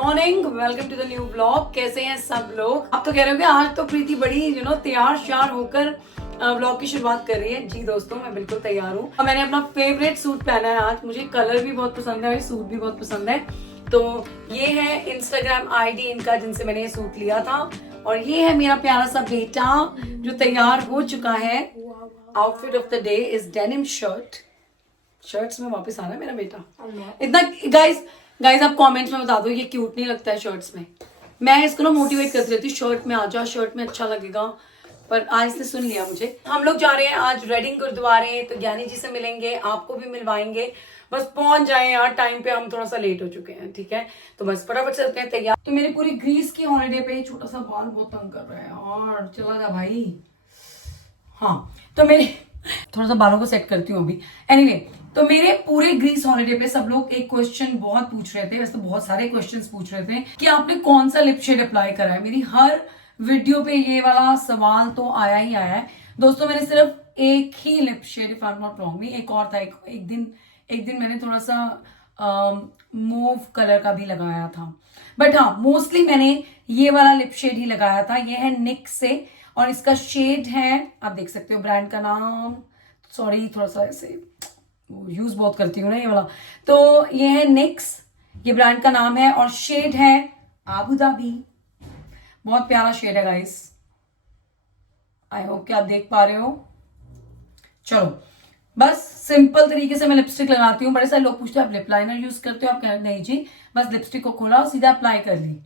Morning, welcome to the new blog. कैसे हैं सब लोग? आप तो कह रहे हो कि आज तो प्रीति बड़ी तैयार श्यार होकर ब्लॉग की शुरुआत कर रही है। जी दोस्तों, मैं बिल्कुल तैयार हूँ। मैंने अपना फेवरेट सूट पहना है आज। मुझे कलर भी बहुत पसंद है और सूट भी बहुत पसंद है। तो ये है इंस्टाग्राम आईडी इनका जिनसे मैंने ये सूट लिया था, और ये है मेरा प्यारा सा बेटा जो तैयार हो चुका है। Outfit of the day is denim shirts में वापस आना है मेरा बेटा। इतना गाइस आप कमेंट्स में बता दो ये क्यूट नहीं लगता है शर्ट्स में। मैं इसको ना मोटिवेट करती रहती हूँ, शर्ट में आ जा, शर्ट में अच्छा लगेगा, पर आज इसने सुन लिया मुझे। हम लोग जा रहे हैं आज रेडिंग गुरुद्वारे, तो ज्ञानी जी से मिलेंगे, आपको भी मिलवाएंगे। बस पहुंच जाए यार टाइम पे, हम थोड़ा सा लेट हो चुके हैं। ठीक है, तो बस फटाफट चलते हैं तैयार। तो मेरी पूरी ग्रीस की हॉलीडे पे छोटा सा बाल बहुत तंग कर रहा है और चला जा भाई। हाँ, तो मेरे थोड़ा सा बालों को सेट करती हूँ अभी। एनीवे, तो मेरे पूरे ग्रीस हॉलीडे पे सब लोग एक क्वेश्चन बहुत पूछ रहे थे, वैसे तो बहुत सारे क्वेश्चंस पूछ रहे थे कि आपने कौन सा लिप शेड अप्लाई करा है। मेरी हर वीडियो पे ये वाला सवाल तो आया ही आया है। दोस्तों, मैंने सिर्फ एक ही lip shade, if I am not wrong, एक और था, एक दिन मैंने थोड़ा सा मूव कलर का भी लगाया था, बट हाँ मोस्टली मैंने ये वाला लिप शेड ही लगाया था। ये है निक्स से, और इसका शेड है, आप देख सकते हो ब्रांड का नाम, सॉरी थोड़ा सा ऐसे यूज बहुत करती हूँ ना ये वाला। तो ये है निक्स, ये ब्रांड का नाम है, और शेड है आबू धाबी। बहुत प्यारा शेड है गाइस, आई होप कि आप देख पा रहे हो। चलो, बस सिंपल तरीके से मैं लिपस्टिक लगाती हूँ। बड़े सारे लोग पूछते हैं आप लिप लाइनर यूज करते हो? आप कह रहे नहीं जी, बस लिपस्टिक को खोला और सीधा अप्लाई कर ली।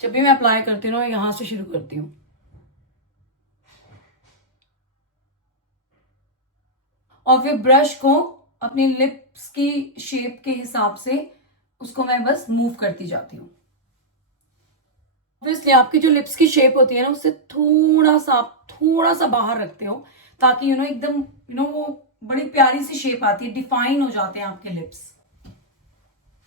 जब भी मैं अप्लाई करती हूँ यहां से शुरू करती हूँ, और फिर ब्रश को अपनी लिप्स की शेप के हिसाब से उसको मैं बस मूव करती जाती हूँ। ऑब्वियसली आपकी जो लिप्स की शेप होती है ना, उससे थोड़ा सा बाहर रखते हो, ताकि एकदम वो बड़ी प्यारी सी शेप आती है, डिफाइन हो जाते हैं आपके लिप्स।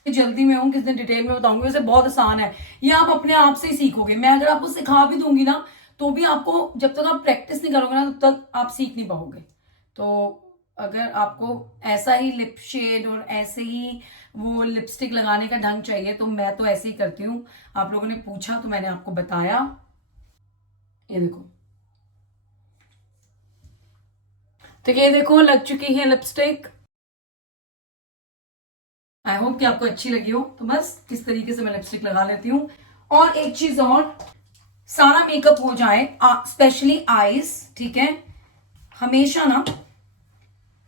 जल्दी में हूँ, किस दिन डिटेल में बताऊंगी। वैसे बहुत आसान है, ये आप अपने आप से ही सीखोगे। मैं अगर आपको सिखा भी दूंगी ना, तो भी आपको, जब तक आप प्रैक्टिस नहीं करोगे ना, तब तक आप सीख नहीं पाओगे। तो अगर आपको ऐसा ही लिप शेड और ऐसे ही वो लिपस्टिक लगाने का ढंग चाहिए, तो मैं तो ऐसे ही करती हूँ। आप लोगों ने पूछा तो मैंने आपको बताया। ये देखो, तो ये देखो लग चुकी है लिपस्टिक। आई होप कि आपको अच्छी लगी हो। तो बस किस तरीके से मैं लिपस्टिक लगा लेती हूँ। और एक चीज और, सारा मेकअप हो जाए, स्पेशली आईज, ठीक है, हमेशा ना,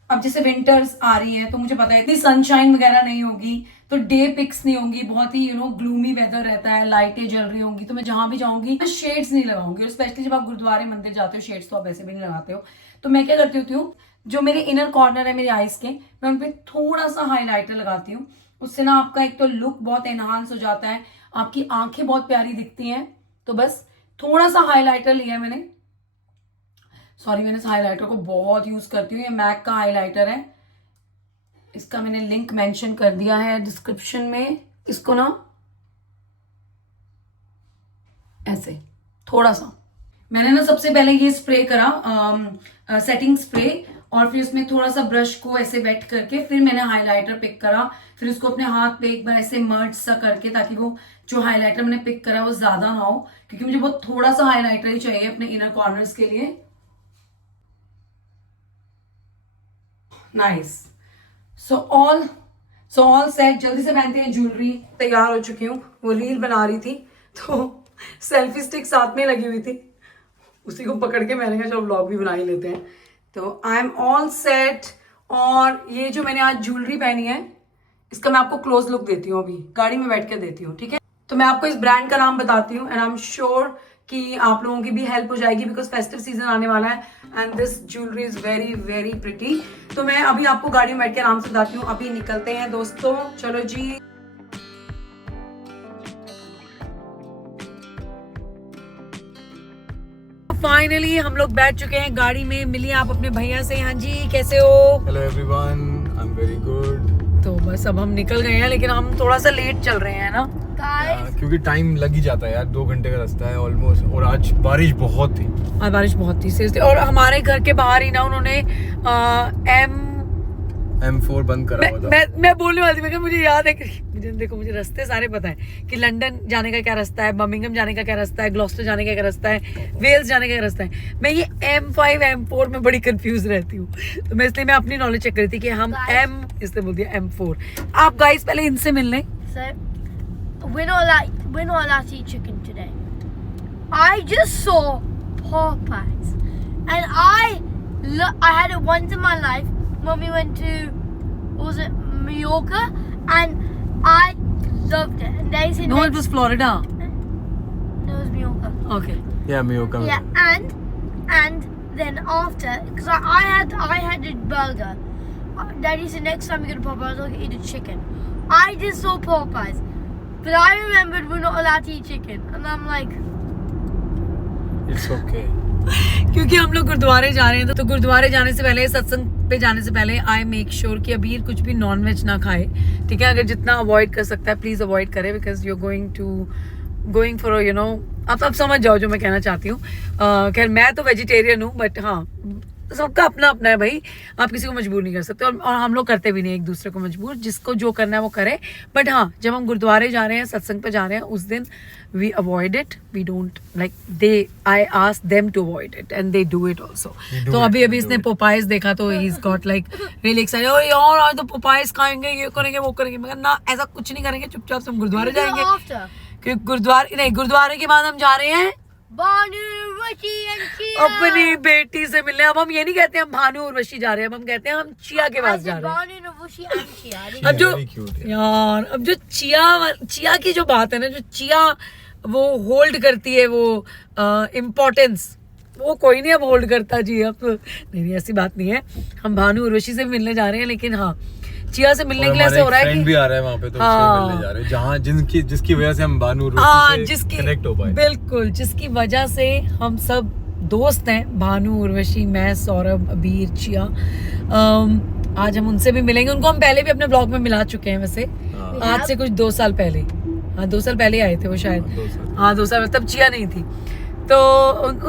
अब जैसे विंटर्स आ रही है तो मुझे पता है इतनी सनशाइन वगैरह नहीं होगी, तो डे पिक्स नहीं होंगी, बहुत ही ग्लूमी वेदर रहता है, लाइटें जल रही होंगी, तो मैं जहां भी जाऊंगी मैं शेड्स नहीं लगाऊंगी। और स्पेशली जब आप गुरुद्वारे मंदिर जाते हो, शेड्स तो आप ऐसे भी नहीं लगाते हो। तो मैं क्या करती होती हूँ, जो मेरे इनर कॉर्नर है मेरे आईज के, मैं उन पर थोड़ा सा हाईलाइटर लगाती हूँ। उससे ना आपका एक तो लुक बहुत एनहांस हो जाता है, आपकी आंखें बहुत प्यारी दिखती हैं। तो बस थोड़ा सा हाईलाइटर लिया है मैंने। सॉरी, मैंने इस हाइलाइटर को बहुत यूज करती हूँ। ये मैक का हाइलाइटर है, इसका मैंने लिंक मेंशन कर दिया है डिस्क्रिप्शन में। इसको ना ऐसे थोड़ा सा मैंने ना सबसे पहले ये स्प्रे करा, सेटिंग स्प्रे, और फिर उसमें थोड़ा सा ब्रश को ऐसे वेट करके फिर मैंने हाइलाइटर पिक करा। फिर उसको अपने हाथ पे एक बार ऐसे मर्ज सा करके, ताकि वो जो हाइलाइटर मैंने पिक करा वो ज्यादा ना हो, क्योंकि मुझे बहुत थोड़ा सा हाइलाइटर ही चाहिए अपने इनर कॉर्नर्स के लिए। Nice, so all set. जल्दी से पहनते हैं ज्वेलरी। तैयार हो चुकी हूँ। वो रील बना रही थी तो सेल्फी स्टिक साथ में लगी हुई थी, उसी को पकड़ के मैंने कहा चलो व्लॉग भी बना ही लेते हैं। तो आई एम ऑल सेट। और ये जो मैंने आज ज्वेलरी पहनी है, इसका मैं आपको क्लोज लुक देती हूँ, अभी गाड़ी में बैठ कर देती हूँ, ठीक है। तो मैं आपको इस ब्रांड का नाम बताती हूँ, एंड आई एम श्योर कि आप लोगों की भी हेल्प हो जाएगी, बिकॉज फेस्टिव सीजन आने वाला है, and this jewellery is very very pretty. तो मैं अभी आपको गाड़ी में बैठ के आराम से बताती हूँ। अभी निकलते हैं दोस्तों, चलो जी। फाइनली हम लोग बैठ चुके हैं गाड़ी में। मिलिए आप अपने भैया से। हाँ जी, कैसे हो? Hello everyone, I am very good. तो बस अब हम निकल गए हैं, लेकिन हम थोड़ा सा लेट चल रहे हैं ना, क्योंकि टाइम लग ही जाता है यार, 2 घंटे का रास्ता है ऑलमोस्ट। और आज बारिश बहुत थी, सीरियसली। और हमारे घर के बाहर ही ना उन्होंने M4 बंद करा हुआ था। मैं बोलने वाली थी, मैं मुझे याद है कि मुझे देखो, मुझे रास्ते सारे पता है कि लंदन जाने का क्या रास्ता है, बर्मिंघम जाने का क्या रास्ता है, ग्लॉस्टर जाने का क्या रास्ता है, वेल्स जाने का क्या रास्ता है। मैं ये M5 M4 में बड़ी कंफ्यूज रहती हूँ, तो मैं इसलिए मैं अपनी नॉलेज चेक कर रही थी कि हम M इसलिए बोल दिया M4। आप गाइस पहले इनसे मिल लें। So, we're not allowed to eat chicken today. I just saw Popeyes, and I had it once in my life when we went to, what was it, Mallorca, and I loved it. And they said No, it was Florida. no, it was Mallorca. Okay. Yeah, Mallorca. Yeah, and then after, because I had a burger. Daddy said next time we go to Popeyes, I'll eat a chicken. I just saw Popeyes, but I remembered we're not allowed to eat chicken, and I'm like, It's okay. क्योंकि हम लोग गुरुद्वारे जा रहे हैं, तो गुरुद्वारे जाने से पहले, सत्संग पे जाने से पहले आई मेक श्योर कि अबीर कुछ भी नॉन वेज ना खाए, ठीक है। अगर जितना अवॉइड कर सकता है प्लीज अवॉइड करे, because you are going for you know, आप समझ जाओ जो मैं कहना चाहती हूँ। खैर मैं तो वेजिटेरियन हूँ, बट हाँ सबका अपना अपना है भाई, आप किसी को मजबूर नहीं कर सकते, और हम लोग करते भी नहीं एक दूसरे को मजबूर, जिसको जो करना है वो करे। बट हाँ, जब हम गुरुद्वारे जा रहे हैं, सत्संग पे जा रहे हैं, उस दिन we avoid it, we don't like they, I ask them to avoid it and they do it also. तो अभी इसने पोपाइज देखा तो he is got like really excited, ओ यार आज तो पोपाइज खाएंगे, ये करेंगे वो करेंगे। मगर ना, ऐसा कुछ नहीं करेंगे, चुपचाप से हम गुरुद्वारे जाएंगे, after क्योंकि गुरुद्वारे के बाद हम जा रहे हैं Banu, Rishi, and Chia. अपनी बेटी से मिलने। अब हम ये नहीं कहते हम भानु उर्वशी जा रहे हैं, अब हम कहते हैं हम चिया के I पास जा said रहे हैं। Banu, Rishi, and Chia. अब जो Very cute, यार, अब जो चिया की जो बात है ना, जो चिया वो होल्ड करती है वो इम्पोर्टेंस, वो कोई नहीं अब होल्ड करता जी। अब नहीं, ऐसी बात नहीं है। हम भानु उर्वशी से मिलने जा रहे हैं, लेकिन हाँ चिया से मिलने के लिए ऐसे हो रहा है फ्रेंड कि भी आ रहा है वहाँ पे, तो हाँ, उससे मिलने जा रहे हैं, जहाँ जिसकी वजह से हम बानू हाँ, से जिसकी कनेक्ट हो पाए। बिल्कुल, जिसकी वजह से हम सब दोस्त हैं, भानु उर्वशी, मैं, सौरभ, अबीर, चिया। आज हम उनसे भी मिलेंगे। उनको हम पहले भी अपने ब्लॉग में मिला चुके हैं वैसे, आज से कुछ 2 साल पहले। हाँ 2 साल पहले आए थे वो शायद, हाँ 2 साल, तब चिया नहीं थी। तो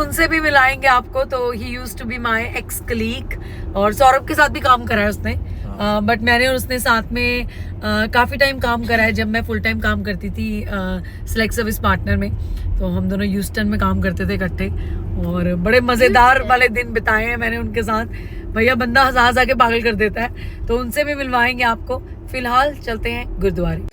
उनसे भी मिलाएंगे आपको। तो he used to be my ex colleague, और सौरभ के साथ भी काम करा है उसने, बट मैंने और उसने साथ में काफ़ी टाइम काम करा है। जब मैं फुल टाइम काम करती थी सिलेक्ट सर्विस पार्टनर में, तो हम दोनों ह्यूस्टन में काम करते थे इकट्ठे, और बड़े मज़ेदार वाले दिन बिताए हैं मैंने उनके साथ। भैया बंदा हंसा हंसा के पागल कर देता है, तो उनसे भी मिलवाएंगे आपको। फिलहाल चलते हैं गुरुद्वारे।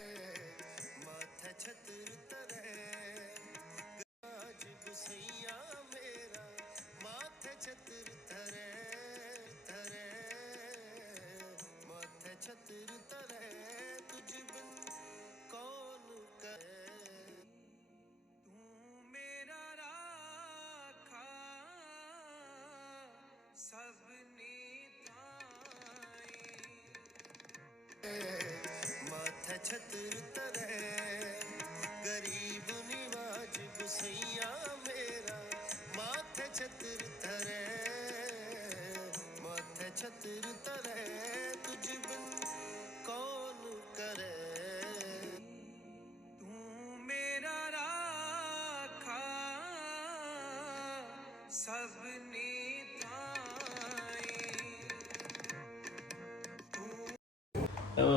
छत्र तरे गरीब निवाज गुसैया मेरा, माथे छत्र तरे, माथे छत्र तरे, तुझ बिन कौन करे, तू मेरा राखा सबनी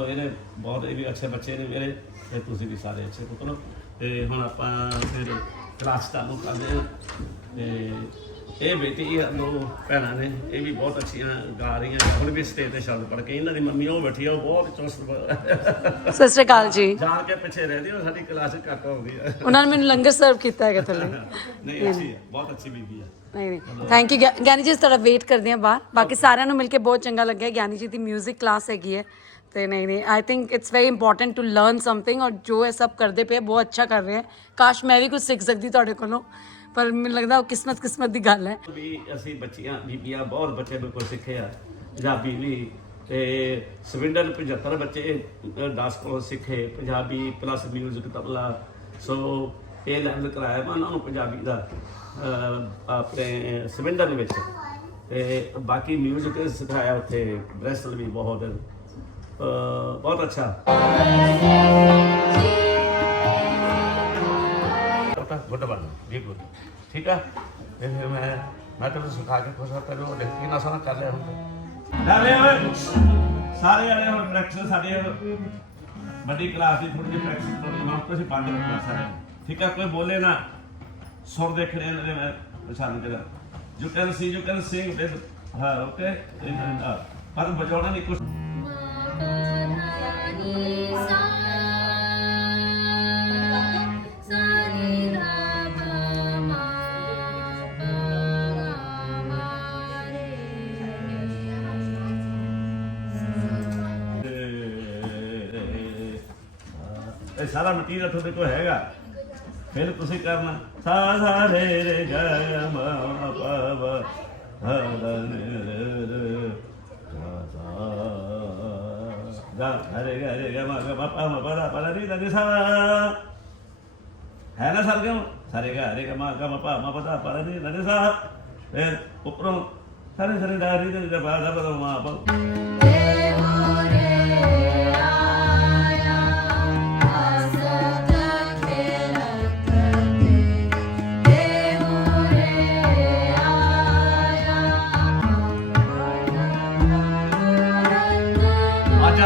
ਇਹਨੇ ਬਹੁਤ ਇਹ ਵੀ ਅੱਛੇ ਬੱਚੇ ਨੇ ਮੇਰੇ, ਤੇ ਤੁਸੀਂ ਵੀ ਸਾਰੇ ਅੱਛੇ ਪੁੱਤਰੋ। ਤੇ ਹੁਣ ਆਪਾਂ ਫਿਰ ਕਲਾਸ ਚਾਲੂ ਕਰਦੇ ਹਾਂ। ਤੇ ਇਹ ਬੇਟੀ ਦੋ ਭੈਣਾਂ ਨੇ, ਇਹ ਵੀ ਬਹੁਤ ਅੱਛੀਆਂ ਗਾ ਰਹੀਆਂ, ਹੁਣ ਵੀ ਸਟੇਜ ਤੇ ਸ਼ਬਦ ਪੜ੍ਹ ਕੇ। ਇਹਨਾਂ ਦੀ ਮੰਮੀ ਉਹ ਬੈਠੀ ਆ, ਉਹ ਬਹੁਤ ਚੁਸਤ ਸਤਿ ਸ਼੍ਰੀ ਅਕਾਲ ਜੀ। ਜਾਣ ਕੇ ਪਿੱਛੇ ਰਹਿੰਦੀ, ਉਹ ਸਾਡੀ ਕਲਾਸ ਘੱਟ ਹੋ ਗਈ ਹੈ। ਉਹਨਾਂ ਨੇ ਮੈਨੂੰ ਲੰਗਰ ਸਰਵ ਕੀਤਾ ਹੈਗਾ ਥੱਲੇ। ਨਹੀਂ ਅੱਛੀ ਹੈ, ਬਹੁਤ ਅੱਛੀ ਬੀਬੀ ਹੈ। ਨਹੀਂ ਥੈਂਕ ਯੂ ਗਿਆਨੀ ਜੀ, ਤੁਹਾਡਾ ਵੇਟ ਕਰਦੇ ਹਾਂ ਬਾਹਰ। ਬਾਕੀ ਸਾਰਿਆਂ ਨੂੰ ਮਿਲ ਕੇ ਬਹੁਤ ਚੰਗਾ ਲੱਗਿਆ। ਗਿਆਨੀ ਜੀ ਦੀ ਮਿਊਜ਼ਿਕ ਕਲਾਸ ਹੈਗੀ ਹੈ, ਤੇ ਨਹੀਂ I think it's very important to learn something, ਔਰ ਜੋ ਇਹ ਸਭ ਕਰਦੇ ਪਏ ਬਹੁਤ ਅੱਛਾ ਕਰ ਰਹੇ ਹੈ। ਕਾਸ਼ ਮੈਂ ਵੀ ਕੁਝ ਸਿੱਖ ਸਕਦੀ ਤੁਹਾਡੇ ਕੋਲੋਂ, ਪਰ ਮੈਨੂੰ ਲੱਗਦਾ ਉਹ ਕਿਸਮਤ ਦੀ ਗੱਲ ਹੈ। ਵੀ ਅਸੀਂ ਬੱਚੀਆਂ ਬੀਬੀਆਂ ਬਹੁਤ ਬੱਚੇ ਮੇਰੇ ਕੋਲ ਸਿੱਖੇ ਆ, ਪੰਜਾਬੀ ਵੀ, ਤੇ ਸਵਿੰਡਰ 75 ਬੱਚੇ 10 ਕੋਲੋਂ ਸਿੱਖੇ ਪੰਜਾਬੀ ਪਲੱਸ ਮਿਊਜ਼ਿਕ ਤਬਲਾ। ਸੋ ਇਹ ਲੈਵਲ ਕਰਾਇਆ ਮੈਂ ਉਹਨਾਂ ਨੂੰ ਪੰਜਾਬੀ ਦਾ ਆਪਣੇ ਸਵਿੰਡਰ ਦੇ ਵਿੱਚ, ਤੇ ਬਾਕੀ ਮਿਊਜ਼ਿਕ ਸਿਖਾਇਆ ਉੱਥੇ ਬ੍ਰੈਸਲ ਵੀ ਬਹੁਤ ਅੱਛਾ। ਗੁੱਡ ਬਣ ਵੀ ਗੁੱਡ, ਠੀਕ ਆ। ਤੇ ਫਿਰ ਮੈਂ ਤੈਨੂੰ ਸਿਖਾ ਕੇ ਖੁਸ਼ ਹੋ, ਤੈਨੂੰ ਕਿੰਨਾ ਸੋਹਣਾ ਕਰ ਲਿਆ ਹੁਣ। ਸਾਰੇ ਵਾਲੇ ਹੁਣ ਪ੍ਰੈਕਟਿਸ ਸਾਡੇ ਵੱਡੀ ਕਲਾਸ ਦੀ ਥੋੜੀ ਜਿਹੀ ਪ੍ਰੈਕਟਿਸ ਕਰਨੀ ਮੈਂ ਤੁਸੀਂ ਬੰਦ ਰੱਖਣਾ ਸਾਰੇ ਠੀਕ ਹੈ ਕੋਈ ਬੋਲੇ ਨਾ ਸੁਰ ਦੇਖਣੇ ਨੇ ਮੈਂ ਪਛਾਣ ਜਰਾ ਯੂ ਕੈਨ ਸਿੰਗ ਵਿਦ ਹਾਂ ਓਕੇ ਪਰ ਬਜਾਉਣਾ ਨਹੀਂ ਕੁਝ ਇਹ ਸਾਰਾ ਮਟੀਰੀਅਲ ਤੁਹਾਡੇ ਕੋਲ ਹੈਗਾ ਫਿਰ ਤੁਸੀਂ ਕਰਨਾ ਸਾ ਸਾ ਰੇ ਰੇ ਗ ਮ ਪ ਬ ਹ ਦ ਨ ਰ ਸਾ ਗਾ ਰੇ ਗ ਮ ਗ ਪ ਪ ਮ ਪ ਦ ਪ ਦ ਨੀ ਦ ਨੀ ਸਾ ਹੈ ਨਾ ਸਰਗਮ ਸਾਰੇ ਗਾ ਰੇ ਗ ਮ ਗ ਮ ਪ ਮ ਪ ਦ ਪ ਦ ਨੀ ਦ ਨੀ ਸਾ ਫਿਰ ਉੱਪਰੋਂ ਸਾਰੇ ਸਾਰੇ ਦਾ ਰੀ ਦ ਬ ਦ ਪ ਦ ਮ ਪ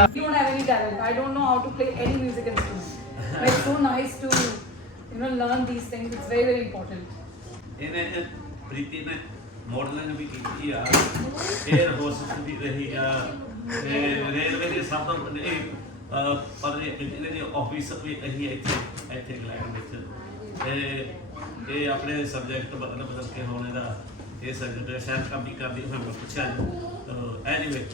You don't have any talent. I don't know how to play any music instrument. But it's so nice to learn these things. It's very, very important. ਇਹਨੇ ਪ੍ਰੀਤੀ ਨੇ ਮਾਡਲਿੰਗ ਵੀ ਕੀਤੀ ਆ 에ਅਰ ਹੋਸਟ ਵੀ ਰਹੀ ਆ ਤੇ ਰੇਲਵੇ ਦੇ ਸਭ ਤੋਂ ਵੱਡੇ ਪਰ ਇਹਨੇ ਦੀ ਆਫਿਸ ਵੀ ਇਹੀ ਇੱਥੇ ਇੰਗਲੈਂਡ ਵਿੱਚ ਤੇ ਇਹ ਆਪਣੇ ਸਬਜੈਕਟ ਬਦਲ ਕੇ ਹੋਣੇ ਦਾ ਇਹ ਸਬਜੈਕਟ ਸ਼ਾਇਦ ਕੰਮ ਵੀ ਕਰਦੀ ਫਿਰ ਮੈਂ ਪੁੱਛਿਆ ਐਨੀਵੇ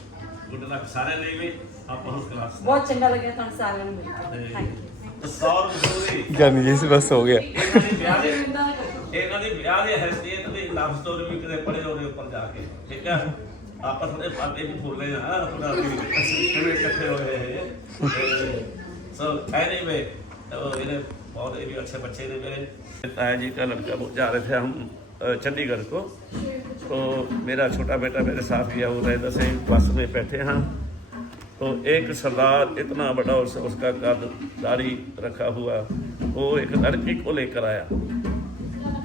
ਗੁੱਡ ਲੱਕ ਸਾਰੇ ਲਈ ਵੀ ਆਪਾਂ ਨੂੰ ਕਲਾਸ बहुत चंगा लगे ਤੁਹਾਨੂੰ ਸਾਰਿਆਂ ਨੂੰ ਮਿਲ ਕੇ ਥੈਂਕ ਯੂ ਸੌਰ ਬਸੂਰੀ जानी जी बस हो गया ਇਹਨਾਂ ਦੀ ਵਿਆਹ ਦੀ ਹੈਸੀਅਤ ਦੀ ਲਵ ਸਟੋਰੀ ਵੀ ਕਿਤੇ ਪੜ੍ਹੇ ਉਹਦੇ ਉੱਪਰ ਜਾ ਕੇ ਠੀਕ ਹੈ ਆਪਾਂ ਥੋੜੇ ਪਾਤੇ ਵੀ ਫੁੱਲੇ ਆ ਥੋੜਾ ਵੀ ਕਿਵੇਂ ਇਕੱਠੇ ਹੋਏ ਸੋ ਐਨੀਵੇ ਇਹਨੇ बहुत ही अच्छे बच्चे ने मेरे ताया जी का लड़का जा रहे थे हम चंडीगढ़ को तो मेरा छोटा बेटा मेरे साथ गया वो रहता से बस में बैठे हैं तो एक सरदार इतना बड़ा उसका कद दाढ़ी रखा हुआ वो एक लड़की को लेकर आया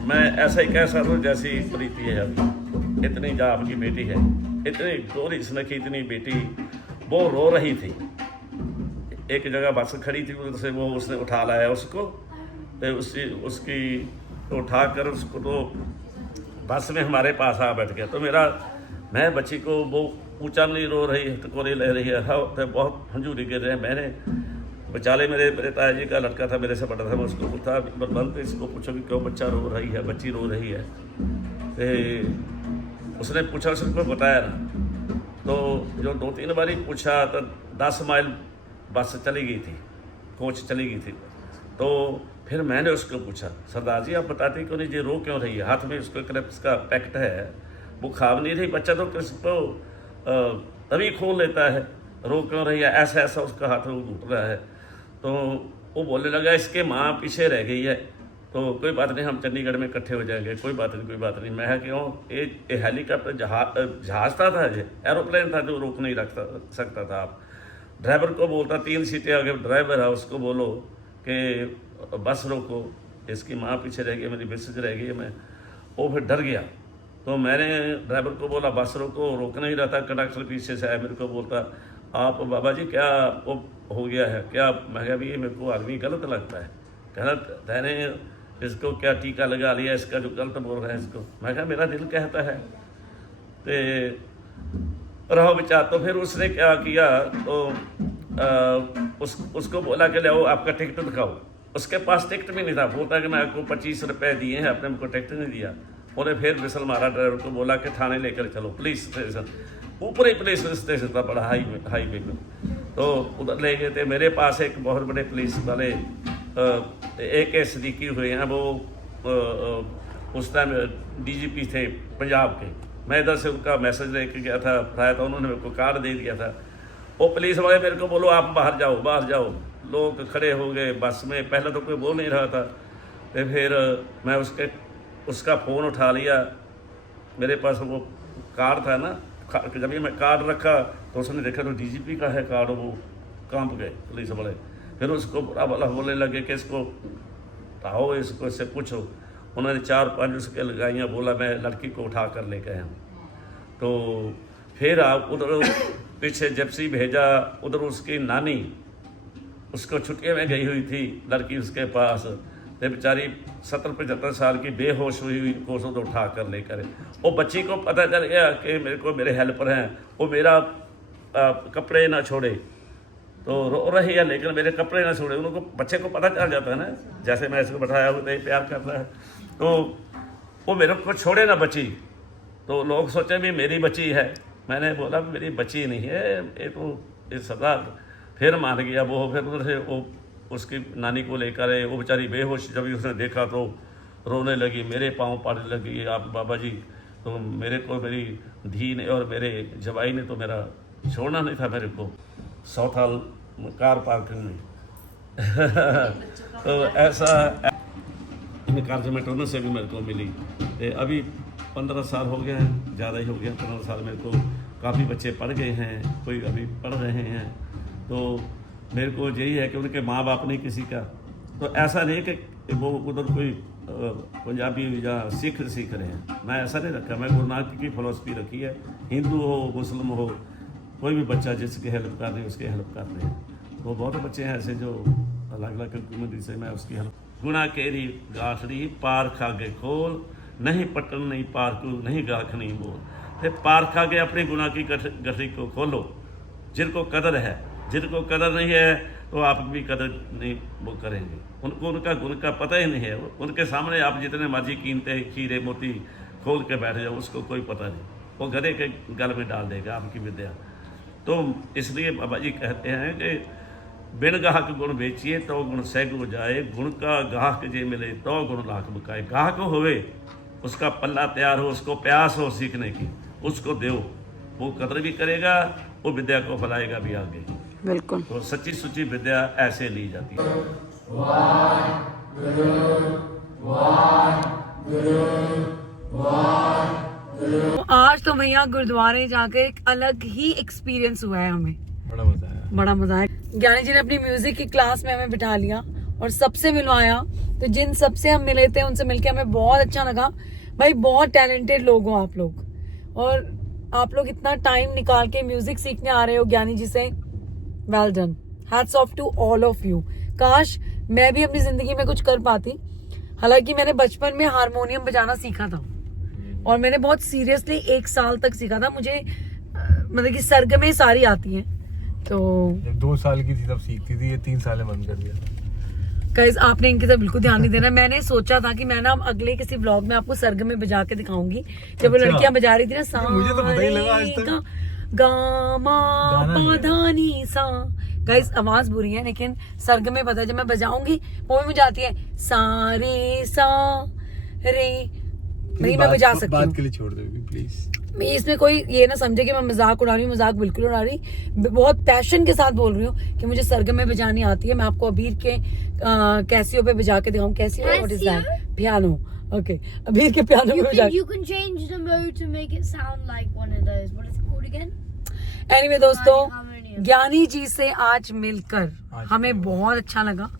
मैं ऐसा ही कह सकता हूँ जैसी प्रीति है अभी इतनी जा आपकी बेटी है इतनी गोरी सुनखी इतनी बेटी वो रो रही थी एक जगह बस खड़ी थी उधर से वो उसने उठा लाया उसको तो उसकी उठा कर उसको तो बस में हमारे पास आ बैठ गया तो मैं बच्ची को वो ऊंचा नहीं रो रही टकोरे ले रही है हाँ तो बहुत हंजूरी गिर रहे हैं मैंने बेचारे मेरे ताया जी का लड़का था मेरे से बड़ा था मैं उसको पूछा बलवंत इसको पूछो कि क्यों बच्चा रो रही है बच्ची रो रही है तो उसने पूछा उसको बताया ना तो जो 2-3 बार पूछा तो 10 माइल बस चली गई थी कोच चली गई थी तो फिर मैंने उसको पूछा सरदार जी आप बताते क्यों नहीं जी रो क्यों रही है हाथ में उसको क्रिप्स का पैकेट है वो खा नहीं रही बच्चा तो किसको तभी खोल लेता है रो क्यों रही है ऐसा ऐसा उसका हाथ वो घूट रहा है तो वो बोलने लगा इसके माँ पीछे रह गई है तो कोई बात नहीं हम चंडीगढ़ में इकट्ठे हो जाएंगे कोई बात नहीं मैं क्यों ये हेलीकॉप्टर जहाज था ये एरोप्लेन था जो रोक नहीं रख सकता था आप ड्राइवर को बोलता 3 सीटें आगे ड्राइवर है उसको बोलो कि बस रोको इसकी माँ पीछे रह गई मेरी मिसेज रह गई मैं वो फिर डर गया तो मैंने ड्राइवर को बोला बस रोको रोक नहीं रहा था कंडक्टर पीछे से आया मेरे को बोलता आप बाबा जी क्या वो हो गया है क्या मैं कहा भी ये मेरे को आदमी गलत लगता है गलत मैंने इसको क्या टीका लगा लिया इसका जो गलत बोल रहा है इसको मैं कहा मेरा दिल कहता है तो रहो बेचार तो फिर उसने क्या किया तो उसको बोला कि ले आपका टिकट दिखाओ उसके पास टिकट भी नहीं था बोलता कि मैं आपको 25 रुपये दिए हैं आपने हमको टिकट नहीं दिया उन्हें फिर विसल मारा ड्राइवर को बोला कि थाने लेकर चलो पुलिस स्टेशन ऊपर ही पुलिस स्टेशन था बड़ा हाईवे में तो उधर ले गए थे मेरे पास एक बहुत बड़े पुलिस वाले AK सदीकी हुए हैं वो उस टाइम DGP थे पंजाब के मैं इधर से उनका मैसेज लेके गया था तो उन्होंने मेरे को कार्ड दे दिया था वो पुलिस वाले मेरे को बोलो आप बाहर जाओ लोग खड़े हो गए बस में पहले तो कोई बोल नहीं रहा था तो फिर मैं उसका फ़ोन उठा लिया मेरे पास वो कार्ड था ना जब ये मैं कार्ड रखा तो उसने देखा तो DGP का है कार्ड वो कांप गए पुलिस वाले फिर उसको बुरा भला बोलने लगे कि इसको आओ इसको इससे पूछो उन्होंने 4-5 उसके लगाइयाँ बोला मैं लड़की को उठा कर लेके आया तो फिर आप उधर पीछे जिप्सी भेजा, उधर उसकी नानी उसको छुट्टियों में गई हुई थी, लड़की उसके पास, तो बेचारी 70-75 साल की बेहोश हुई हुई को उसको उठा कर लेकर, वो बच्ची को पता चल गया कि मेरे हेल्पर हैं, वो मेरा कपड़े ना छोड़े, तो रो रही है लेकिन मेरे कपड़े ना छोड़े। उनको बच्चे को पता चल जाता है ना, जैसे मैं इसको बैठाया हुआ नहीं प्यार करता है, तो वो मेरे को छोड़े ना बच्ची, तो लोग सोचे भी मेरी बच्ची है। मैंने बोला मेरी बच्ची नहीं है ये, तो ये सरदार फिर मान गया वो। फिर उधर से वो उसकी नानी को लेकर आए, वो बेचारी बेहोश, जब उसने देखा तो रोने लगी, मेरे पाँव पड़ने लगी, आप बाबा जी तो मेरे को मेरी धी ने और मेरे जवाई ने तो मेरा छोड़ना नहीं था मेरे को सौथाल कार पार्किंग में। तो ऐसा इनकारजमेंट से भी मेरे को मिली। अभी 15 साल हो गए हैं, ज़्यादा ही हो गया 15 साल। मेरे को काफ़ी बच्चे पढ़ गए हैं, कोई अभी पढ़ रहे हैं, तो मेरे को यही है कि उनके माँ बाप नहीं किसी का, तो ऐसा नहीं कि वो उधर कोई पंजाबी या सिख सीख रहे हैं, मैं ऐसा नहीं रखा। मैं गुरु नानक की फिलॉसफी रखी है, हिंदू हो मुस्लिम हो, कोई भी बच्चा जिसकी हेल्प कर रहे उसकी हेल्प करते हैं। तो बहुत बच्चे हैं ऐसे जो अलग अलग कम्युनिटी से मैं उसकी हेल्प। गुना केरी गाठड़ी पार खागे खोल, नहीं पटन नहीं पार को नहीं गाख नहीं बोल। फिर पार खागे अपने गुना की गठरी को खोलो, जिनको कदर है, जिनको कदर नहीं है तो आप भी कदर नहीं वो करेंगे, उनको उनका गुण का पता ही नहीं है। उनके सामने आप जितने मर्जी कीमते हीरे मोती खोल के बैठ जाओ, उसको कोई पता नहीं, वो गधे के गल में डाल देगा आपकी विद्या। तो इसलिए बाबा जी कहते हैं कि बिन गाहक गुण बेचिए तो गुण सैगो जाए, गुण का गाहक जे मिले तो गुण लाख बुकाए। गाहक होवे, उसका पल्ला तैयार हो, उसको प्यास हो सीखने की, उसको दो, वो कदर भी करेगा, वो विद्या को फैलाएगा भी आगे। बिल्कुल। तो सच्ची सुच्ची विद्या ऐसे ली जाती है। आज तो भैया गुरुद्वारे जाकर एक अलग ही एक्सपीरियंस हुआ है हमें, बड़ा मजा आया। बड़ा मजा आया। ज्ञानी जी ने अपनी म्यूजिक की क्लास में हमें बिठा लिया और सबसे मिलवाया, तो जिन सबसे हम मिले थे उनसे मिलके हमें बहुत अच्छा लगा। भाई बहुत टैलेंटेड लोग हो आप लोग, और आप लोग इतना टाइम निकाल के म्यूजिक सीखने आ रहे हो ज्ञानी जी से, well done, hats off to all of you. काश मैं भी अपनी जिंदगी में कुछ कर पाती। हालांकि मैंने बचपन में हारमोनियम बजाना सीखा था और मैंने बहुत सीरियसली 1 साल तक सीखा था। मुझे मतलब कि सरगमें सारी आती हैं। तो जब 2 साल की थी तब सीखती थी, ये 3 साल में बंद कर दिया। गाइस आपने इनकी तरफ बिल्कुल ध्यान नहीं देना। मैंने सोचा था कि मैं ना अगले किसी व्लॉग में आपको सरगमे बजा के दिखाऊंगी, जब वो अच्छा। लड़कियां बजा रही थी ना, सा मुझे तो पता ही लगा आज तक। गामा गाना नहीं है। पाधानी सा। गाइस आवाज बुरी है लेकिन सरगमे पता है, जब मैं बजाऊंगी वो भी मुझे आती है, सा रे सा रे। नहीं मैं बजा सकती बात हूँ। के लिए छोड़ दो प्लीज। मैं इसमें कोई ये ना समझे कि मैं मजाक उड़ा रही हूँ, मजाक बिल्कुल उड़ा रही, बहुत पैशन के साथ बोल रही हूँ कि मुझे सरगमे बजानी आती है। मैं आपको अबीर के कैसियो पे बजा के दिखाऊं। Casio, what is that? Piano. Okay, अबीर के पियानो पे बजा। You can change the mode to make it sound like one of those. What is it called again? Anyway दोस्तों, हारमोनियम। ज्ञानी जी से आज मिलकर हमें बहुत अच्छा लगा,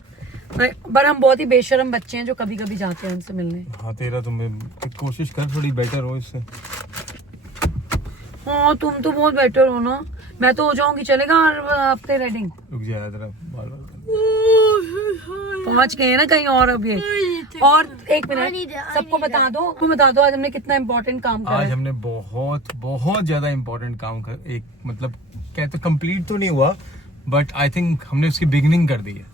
पर हम बहुत ही बेशरम बच्चे हैं जो कभी कभी जाते हैं उनसे मिलने। हाँ तेरा तुम्हें कोशिश कर थोड़ी बेटर हो इससे। हाँ तुम तो बहुत बेटर हो ना, मैं तो हो जाऊंगी, चलेगा हर हफ्ते रेडिंग। रुक जा तेरा बाल पहुंच गए हैं ना कहीं और अब ये। और एक I need minute, it, I सबको need बता दो, तुम बता दो आज हमने कितना इम्पोर्टेंट काम करा आज है। हमने बहुत बहुत ज्यादा इम्पोर्टेंट काम कर, एक मतलब कहते कंप्लीट तो नहीं हुआ बट आई थिंक हमने उसकी बिगिनिंग कर दी है।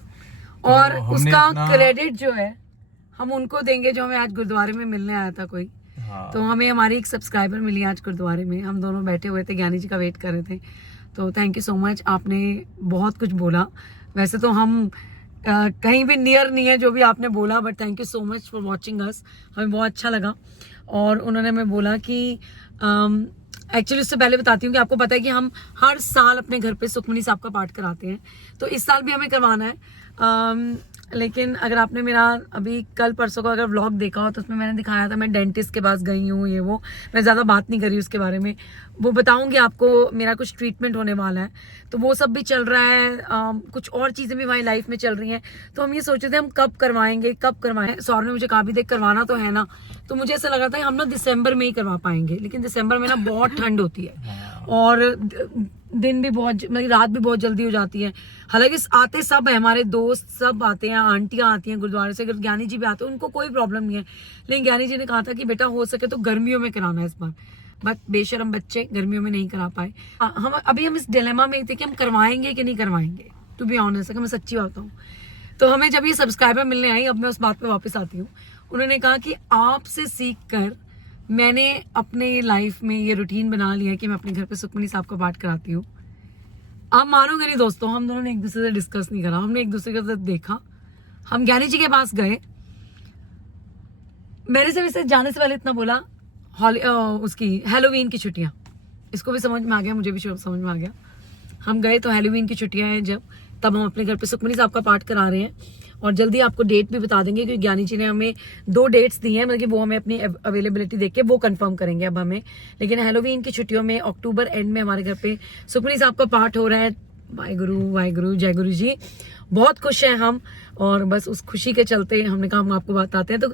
और तो हमने उसका अपना- क्रेडिट जो है हम उनको देंगे जो हमें आज गुरुद्वारे में मिलने आया था कोई। हाँ। तो हमें हमारी एक सब्सक्राइबर मिली आज गुरुद्वारे में, हम दोनों बैठे हुए थे, ज्ञानी जी का वेट कर रहे थे। तो थैंक यू सो मच, आपने बहुत कुछ बोला। वैसे तो हम कहीं भी नियर नहीं है जो भी आपने बोला, but thank you so much for watching us, हमें बहुत अच्छा लगा। और उन्होंने हमें बोला कि एक्चुअली उससे पहले बताती हूँ कि आपको पता है कि हम हर साल अपने घर पे सुखमनी साहब का पाठ कराते हैं, तो इस साल भी हमें करवाना है। लेकिन अगर आपने मेरा अभी कल परसों का अगर व्लॉग देखा हो तो उसमें मैंने दिखाया था मैं डेंटिस्ट के पास गई हूँ, ये वो, मैं ज़्यादा बात नहीं करी उसके बारे में, वो बताऊंगी आपको। मेरा कुछ ट्रीटमेंट होने वाला है तो वो सब भी चल रहा है, कुछ और चीज़ें भी हमारी लाइफ में चल रही हैं। तो हम ये सोचे थे हम कब करवाएं। सौर ने मुझे कहा भी देख करवाना तो है ना, तो मुझे ऐसा लगा था कि हम ना दिसंबर में ही करवा पाएंगे, लेकिन दिसंबर में ना बहुत ठंड होती है और दिन भी बहुत मतलब रात भी बहुत जल्दी हो जाती है। हालांकि आते सब है, हमारे दोस्त सब आते हैं, आंटियां आती हैं गुरुद्वारे से, अगर ज्ञानी जी भी आते हैं उनको कोई प्रॉब्लम नहीं है, लेकिन ज्ञानी जी ने कहा था कि बेटा हो सके तो गर्मियों में कराना है इस बार, बट बेशरम बच्चे गर्मियों में नहीं करा पाए। हम इस डिलेमा में थे कि हम करवाएंगे कि नहीं करवाएंगे, टू बी ऑनेस्ट, मैं सच्ची बात हूँ। तो हमें जब ये सब्सक्राइबर मिलने आई, अब मैं उस बात पे वापस आती हूँ, उन्होंने कहा कि आपसे सीख कर मैंने अपने लाइफ में ये रूटीन बना लिया कि मैं अपने घर पे सुखमनी साहब का पाठ कराती हूँ। आप मानोगे नहीं दोस्तों, हम दोनों ने एक दूसरे से डिस्कस नहीं करा, हमने एक दूसरे के साथ देखा, हम ज्ञानी जी के पास गए, मैंने सिर्फ इसे जाने से पहले इतना बोला, उसकी हैलोवीन की छुट्टियां, इसको भी समझ में आ गया, मुझे भी समझ में आ गया। हम गए तो हैलोवीन की छुट्टियां हैं जब, तब हम अपने घर पे सुखमनी साहब का पाठ करा रहे हैं, और जल्दी आपको डेट भी बता देंगे, क्योंकि ज्ञानी जी ने हमें 2 डेट्स दी हैं, मतलब कि वो हमें अपनी अवेलेबिलिटी देख के वो कंफर्म करेंगे अब हमें। लेकिन हैलोवीन की छुट्टियों में अक्टूबर एंड में हमारे घर पे सुखमनी साहब का पाठ हो रहा है। वाहिगुरु जय गुरु जी, बहुत खुश हैं हम, और बस उस खुशी के चलते हमने कहा हम आपको बताते हैं। तो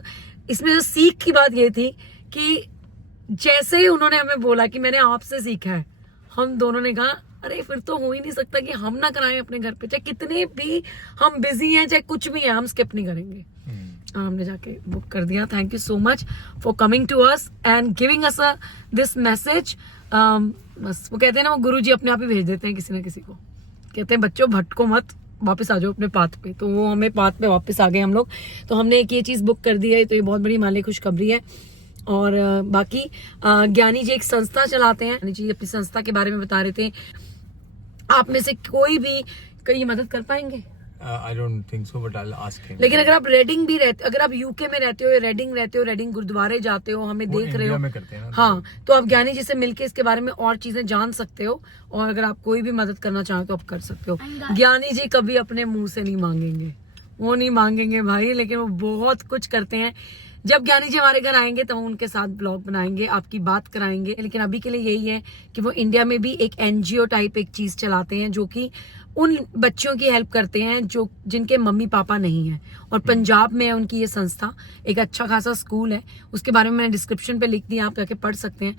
इसमें जो सीख की बात ये थी कि जैसे ही उन्होंने हमें बोला कि मैंने आपसे सीखा है, हम दोनों ने कहा अरे फिर तो हो ही नहीं सकता कि हम ना कराएं अपने घर पे, चाहे कितने भी हम बिजी हैं, चाहे कुछ भी है, हम स्किप नहीं करेंगे। और हमने जाके बुक कर दिया। Thank you so much for coming to us and giving us this message. बस वो कहते हैं ना, वो गुरु जी अपने आप ही भेज देते हैं किसी ना किसी को, कहते हैं बच्चों भटको मत, वापस आ जाओ अपने पाथ पे। तो वो हमें पाथ पे वापस आ गए हम लोग। तो हमने एक ये चीज बुक कर दी है, तो ये बहुत बड़ी हमारे लिए खुशखबरी है। और बाकी ज्ञानी जी एक संस्था चलाते हैं, ज्ञानी जी अपनी संस्था के बारे में बता रहे थे। आप में से कोई भी कहीं मदद कर पाएंगे? I don't think so, but I'll ask him. लेकिन अगर आप रेडिंग भी रहते, अगर आप यूके में रहते हो, रेडिंग गुरुद्वारे जाते हो, हमें देख रहे हो, में करते हैं ना, हाँ, तो आप ज्ञानी जी से मिलके इसके बारे में और चीजें जान सकते हो। और अगर आप कोई भी मदद करना चाहो तो आप कर सकते हो। ज्ञानी जी कभी अपने मुंह से नहीं मांगेंगे, वो नहीं मांगेंगे भाई, लेकिन वो बहुत कुछ करते हैं। जब ज्ञानी जी हमारे घर आएंगे तो हम उनके साथ ब्लॉग बनाएंगे, आपकी बात कराएंगे। लेकिन अभी के लिए यही है कि वो इंडिया में भी एक एनजीओ टाइप एक चीज चलाते हैं, जो कि उन बच्चों की हेल्प करते हैं जो जिनके मम्मी पापा नहीं है। और पंजाब में है उनकी ये संस्था, एक अच्छा खासा स्कूल है, उसके बारे में मैंने डिस्क्रिप्शन पे लिख दिया, आप जाके पढ़ सकते हैं।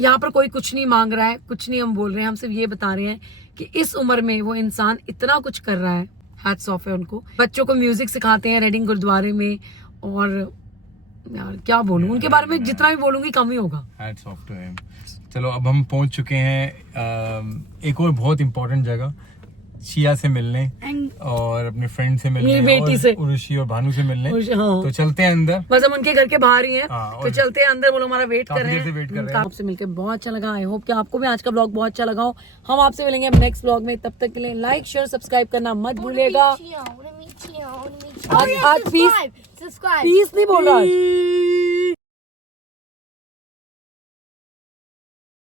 यहाँ पर कोई कुछ नहीं मांग रहा है, कुछ नहीं हम बोल रहे हैं, हम सिर्फ ये बता रहे हैं कि इस उम्र में वो इंसान इतना कुछ कर रहा है, हैट्स ऑफ है उनको। बच्चों को म्यूजिक सिखाते हैं रेडिंग गुरुद्वारे में, और यार क्या बोलूं, उनके बारे में जितना भी बोलूंगी कम ही होगा। Hats off to him. चलो अब हम पहुंच चुके हैं एक और बहुत इम्पोर्टेंट जगह, शिया से मिलने और अपने फ्रेंड से मिलने, मेरी बेटी से, उर्वशी और भानु से मिलने। हाँ। तो चलते हैं अंदर, बस हम उनके घर के बाहर ही हैं। हाँ, तो चलते हैं अंदर, वो लोग हमारा वेट कर रहे हैं। हैं। आपसे मिलकर बहुत अच्छा लगा। आई होप कि आपको भी आज का ब्लॉग बहुत अच्छा लगा हो। हम आपसे मिलेंगे नेक्स्ट ब्लॉग में, तब तक के लिए लाइक शेयर सब्सक्राइब करना मत भूलिएगा। आज पीस नहीं बोल रहा।